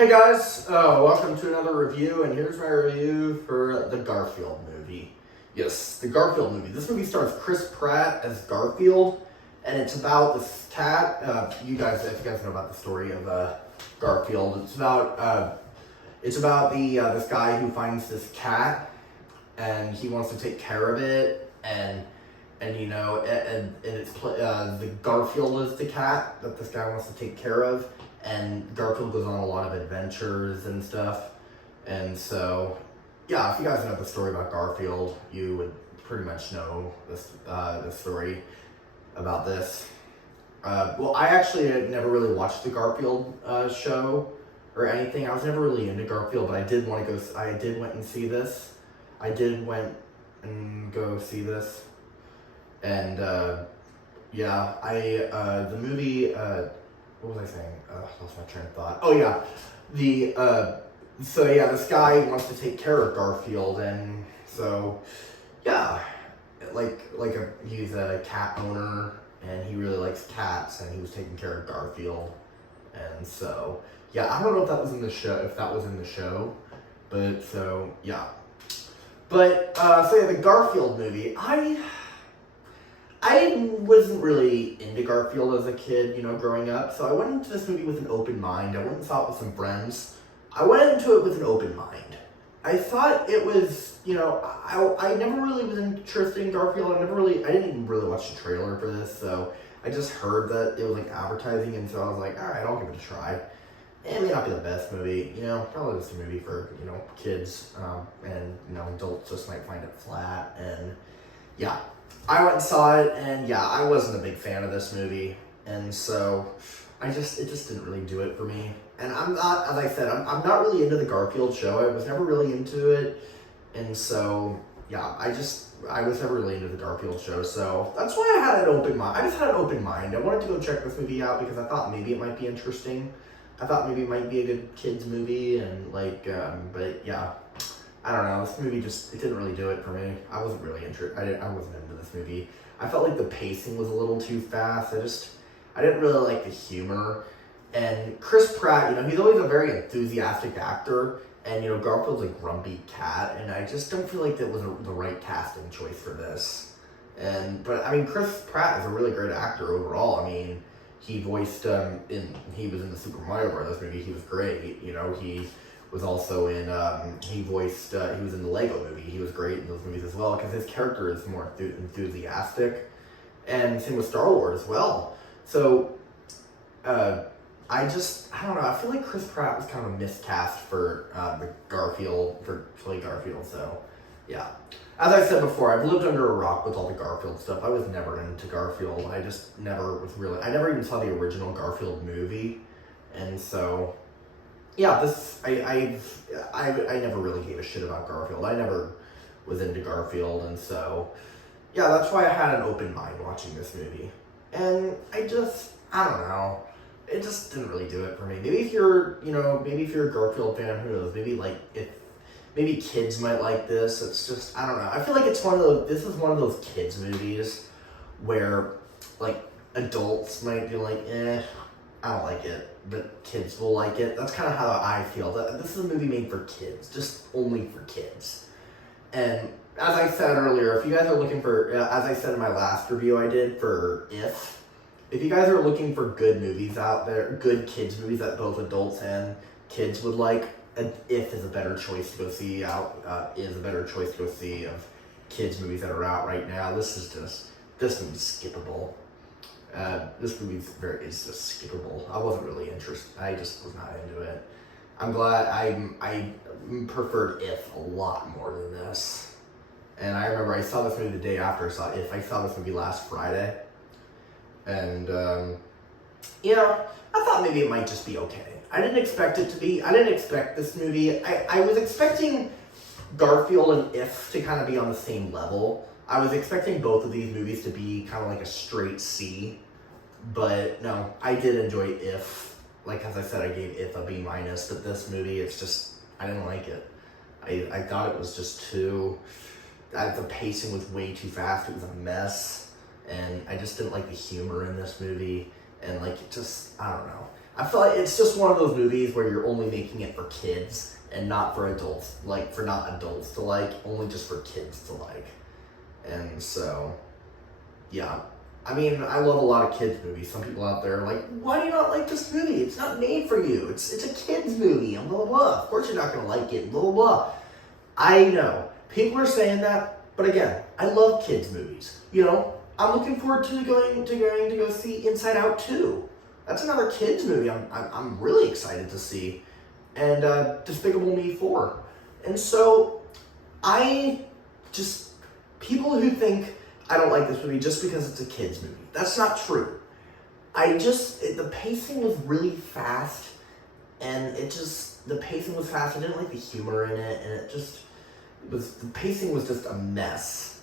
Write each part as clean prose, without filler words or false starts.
Hey guys, welcome to another review, and here's my review for the Garfield movie. Yes, the Garfield movie. This movie stars Chris Pratt as Garfield, and it's about this cat. If you guys know about the story of Garfield, it's about this guy who finds this cat, and he wants to take care of it, and it's the Garfield is the cat that this guy wants to take care of. And Garfield goes on a lot of adventures and stuff. And so, yeah, if you guys know the story about Garfield, you would pretty much know the story about this. Well, I actually never really watched the Garfield show or anything. I was never really into Garfield, but I did went and see this. And, the movie, what was I saying? Lost my train of thought. Oh yeah, this guy wants to take care of Garfield, and so yeah, he's a cat owner, and he really likes cats, and he was taking care of Garfield, and so yeah, I don't know if that was in the show, but so yeah, the Garfield movie, I wasn't really into Garfield as a kid, growing up, so I went into this movie with an open mind. I went and saw it with some friends. I went into it with an open mind. I thought it was, I never really was interested in Garfield. I didn't even really watch the trailer for this, so I just heard that it was like advertising, and so I was like, alright, I'll give it a try. It may not be the best movie, probably just a movie for, kids, and, adults just might find it flat, and yeah. I went and saw it, and yeah, I wasn't a big fan of this movie, and so it just didn't really do it for me. And I'm not, as I said, I'm not really into the Garfield show. I was never really into it, and so yeah, I was never really into the Garfield show, so that's why I had an open mind. I just had an open mind. I wanted to go check this movie out because I thought maybe it might be interesting. I thought maybe it might be a good kids movie, and but yeah. I don't know, this movie it didn't really do it for me. I wasn't really I wasn't into this movie. I felt like the pacing was a little too fast. I didn't really like the humor. And Chris Pratt, he's always a very enthusiastic actor, and, Garfield's a grumpy cat, and I just don't feel like that was the right casting choice for this. But Chris Pratt is a really great actor overall. He voiced, he was in the Super Mario Bros. Movie, he was great, he was also in, he was in the Lego movie. He was great in those movies as well, because his character is more enthusiastic. And same with Star Wars as well. So, I don't know, I feel like Chris Pratt was kind of a miscast for to play Garfield, so, yeah. As I said before, I've lived under a rock with all the Garfield stuff. I was never into Garfield. I never even saw the original Garfield movie, and so yeah, I never really gave a shit about Garfield. I never was into Garfield, and so yeah, that's why I had an open mind watching this movie. And I don't know, it just didn't really do it for me. Maybe if you're a Garfield fan, who knows? Maybe kids might like this. It's just, I don't know. I feel like this is one of those kids movies where like adults might be like, I don't like it, but kids will like it. That's kind of how I feel. This is a movie made for kids, just only for kids. And as I said earlier, if you guys are looking for, as I said in my last review I did for If you guys are looking for good movies out there, good kids movies that both adults and kids would like, If is a better choice to go see of kids movies that are out right now. This movie's skippable. This movie is just skippable. I wasn't really interested. I just was not into it. I'm glad I preferred If a lot more than this. And I remember I saw this movie the day after I saw If. I saw this movie last Friday. And, I thought maybe it might just be okay. I didn't expect this movie. I was expecting Garfield and If to kind of be on the same level. I was expecting both of these movies to be kind of like a straight C, but no, I did enjoy If. Like, as I said, I gave If a B-, but this movie, I didn't like it. I thought it was just the pacing was way too fast. It was a mess, and I just didn't like the humor in this movie, and I don't know. I feel like it's just one of those movies where you're only making it for kids and not for adults, like for not adults to like, only just for kids to like. And so, yeah. I mean, I love a lot of kids movies. Some people out there are like, why do you not like this movie? It's not made for you. It's a kids movie and blah, blah, blah. Of course you're not going to like it, blah, blah, blah. I know. People are saying that, but again, I love kids movies. You know, I'm looking forward to going to go see Inside Out 2. That's another kids movie I'm really excited to see. And Despicable Me 4. And so, people who think I don't like this movie just because it's a kids movie. That's not true. The pacing was really fast, and the pacing was fast. I didn't like the humor in it, and the pacing was just a mess.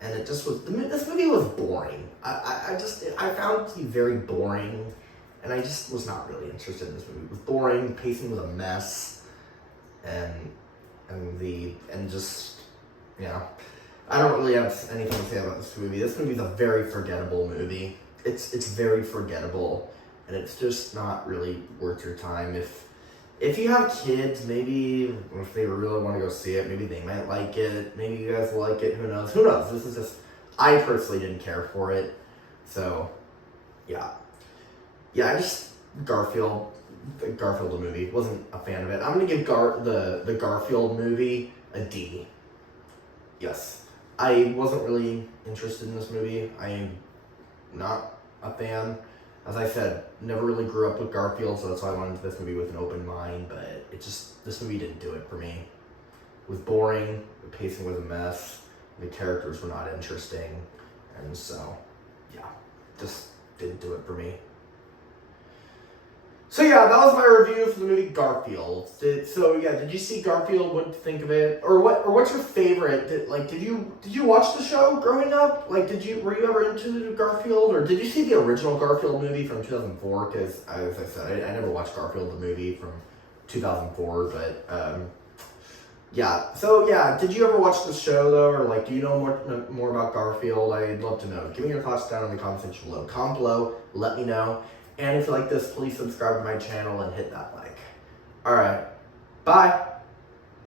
And it just was, this movie was boring. I found it to be very boring, and I just was not really interested in this movie. It was boring, the pacing was a mess, I don't really have anything to say about this movie. This movie's a very forgettable movie. It's very forgettable, and it's just not really worth your time. If you have kids, maybe if they really want to go see it, maybe they might like it. Maybe you guys will like it. Who knows? Who knows? This is just, I personally didn't care for it. So, yeah. Yeah, Garfield the movie, wasn't a fan of it. I'm going to give the Garfield movie a D. Yes. I wasn't really interested in this movie. I'm not a fan. As I said, never really grew up with Garfield, so that's why I went into this movie with an open mind, but this movie didn't do it for me. It was boring, the pacing was a mess, the characters were not interesting, and so, yeah, just didn't do it for me. So yeah, that was my review for the movie Garfield. Did you see Garfield? What did you think of it? Or what's your favorite? Did you watch the show growing up? Were you ever into Garfield? Or did you see the original Garfield movie from 2004? Because as I said, I never watched Garfield the movie from 2004, but yeah. So yeah, did you ever watch the show though? Or do you know more about Garfield? I'd love to know. Give me your thoughts down in the comment section below. Comment below, let me know. And if you like this, please subscribe to my channel and hit that like. Alright, bye!